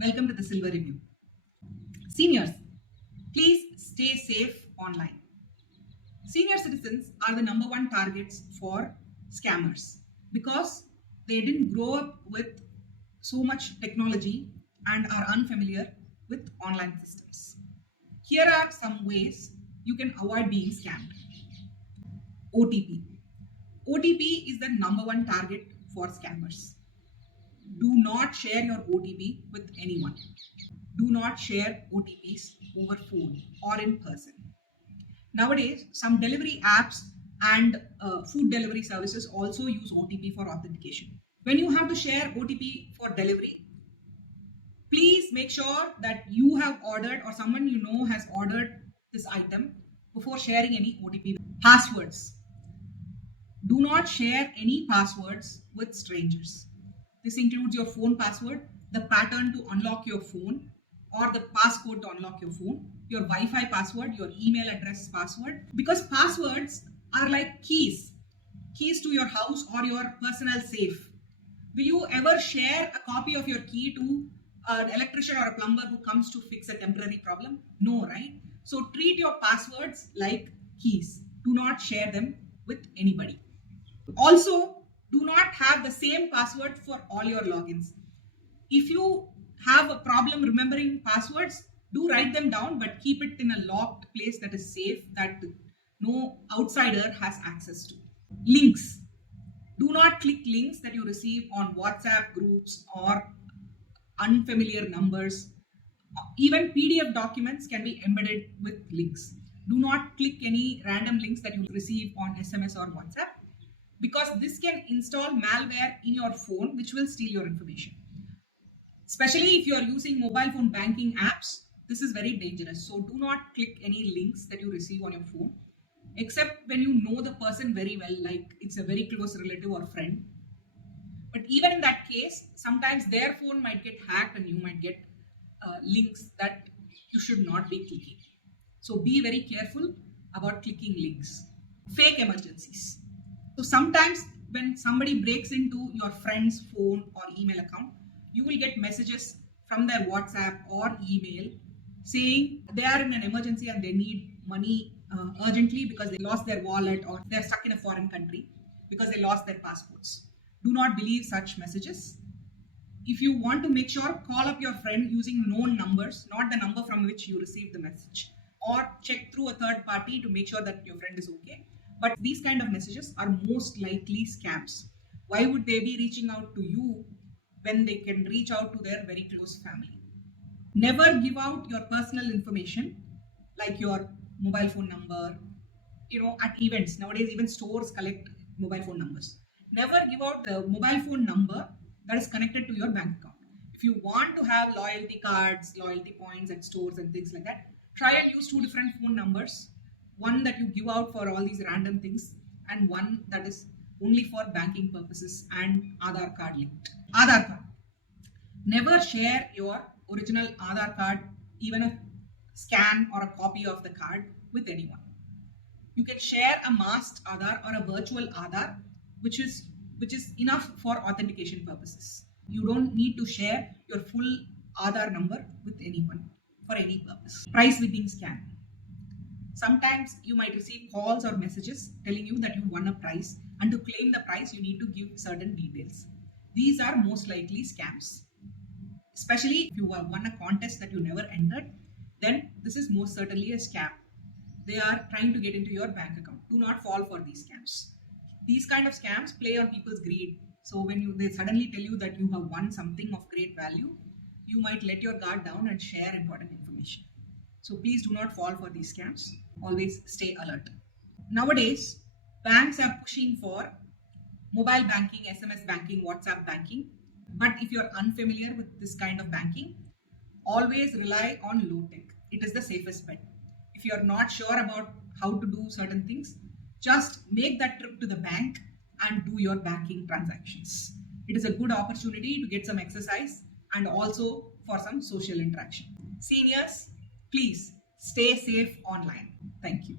Welcome to the Silver Review. Seniors, please stay safe online. Senior citizens are the number one targets for scammers because they didn't grow up with so much technology and are unfamiliar with online systems. Here are some ways you can avoid being scammed. OTP. OTP is the number one target for scammers. Do not share your OTP with anyone. Do not share OTPs over phone or in person. Nowadays, some delivery apps and food delivery services also use OTP for authentication. When you have to share OTP for delivery, please make sure that you have ordered or someone you know has ordered this item before sharing any OTP. Passwords. Do not share any passwords with strangers. This includes your phone password, the pattern to unlock your phone, or the passcode to unlock your phone, your Wi-Fi password, your email address password. Because passwords are like keys to your house or your personal safe. Will you ever share a copy of your key to an electrician or a plumber who comes to fix a temporary problem? No, right? So treat your passwords like keys. Do not share them with anybody. Also, do not have the same password for all your logins. If you have a problem remembering passwords, do write them down, but keep it in a locked place that is safe, that no outsider has access to. Links. Do not click links that you receive on WhatsApp groups or unfamiliar numbers. Even PDF documents can be embedded with links. Do not click any random links that you receive on SMS or WhatsApp, because this can install malware in your phone which will steal your information. Especially if you are using mobile phone banking apps, this is very dangerous. So do not click any links that you receive on your phone, except when you know the person very well, like it's a very close relative or friend. But even in that case, sometimes their phone might get hacked and you might get links that you should not be clicking. So be very careful about clicking links. Fake emergencies. So sometimes when somebody breaks into your friend's phone or email account, you will get messages from their WhatsApp or email saying they are in an emergency and they need money urgently because they lost their wallet or they're stuck in a foreign country because they lost their passports. Do not believe such messages. If you want to make sure, call up your friend using known numbers, not the number from which you received the message, or check through a third party to make sure that your friend is okay. But these kind of messages are most likely scams. Why would they be reaching out to you when they can reach out to their very close family? Never give out your personal information like your mobile phone number. At events, nowadays even stores collect mobile phone numbers. Never give out the mobile phone number that is connected to your bank account. If you want to have loyalty cards, loyalty points at stores and things like that, try and use two different phone numbers. One that you give out for all these random things and one that is only for banking purposes and Aadhaar card linked. Aadhaar card. Never share your original Aadhaar card, even a scan or a copy of the card, with anyone. You can share a masked Aadhaar or a virtual Aadhaar, which is enough for authentication purposes. You don't need to share your full Aadhaar number with anyone for any purpose. Prize winning scam. Sometimes you might receive calls or messages telling you that you won a prize, and to claim the prize, you need to give certain details. These are most likely scams. Especially if you have won a contest that you never entered, then this is most certainly a scam. They are trying to get into your bank account. Do not fall for these scams. These kind of scams play on people's greed. So when they suddenly tell you that you have won something of great value, you might let your guard down and share important information. So please do not fall for these scams. Always stay alert. Nowadays, banks are pushing for mobile banking, SMS banking, WhatsApp banking. But if you're unfamiliar with this kind of banking, always rely on low tech. It is the safest bet. If you're not sure about how to do certain things, just make that trip to the bank and do your banking transactions. It is a good opportunity to get some exercise and also for some social interaction. Seniors, please stay safe online. Thank you.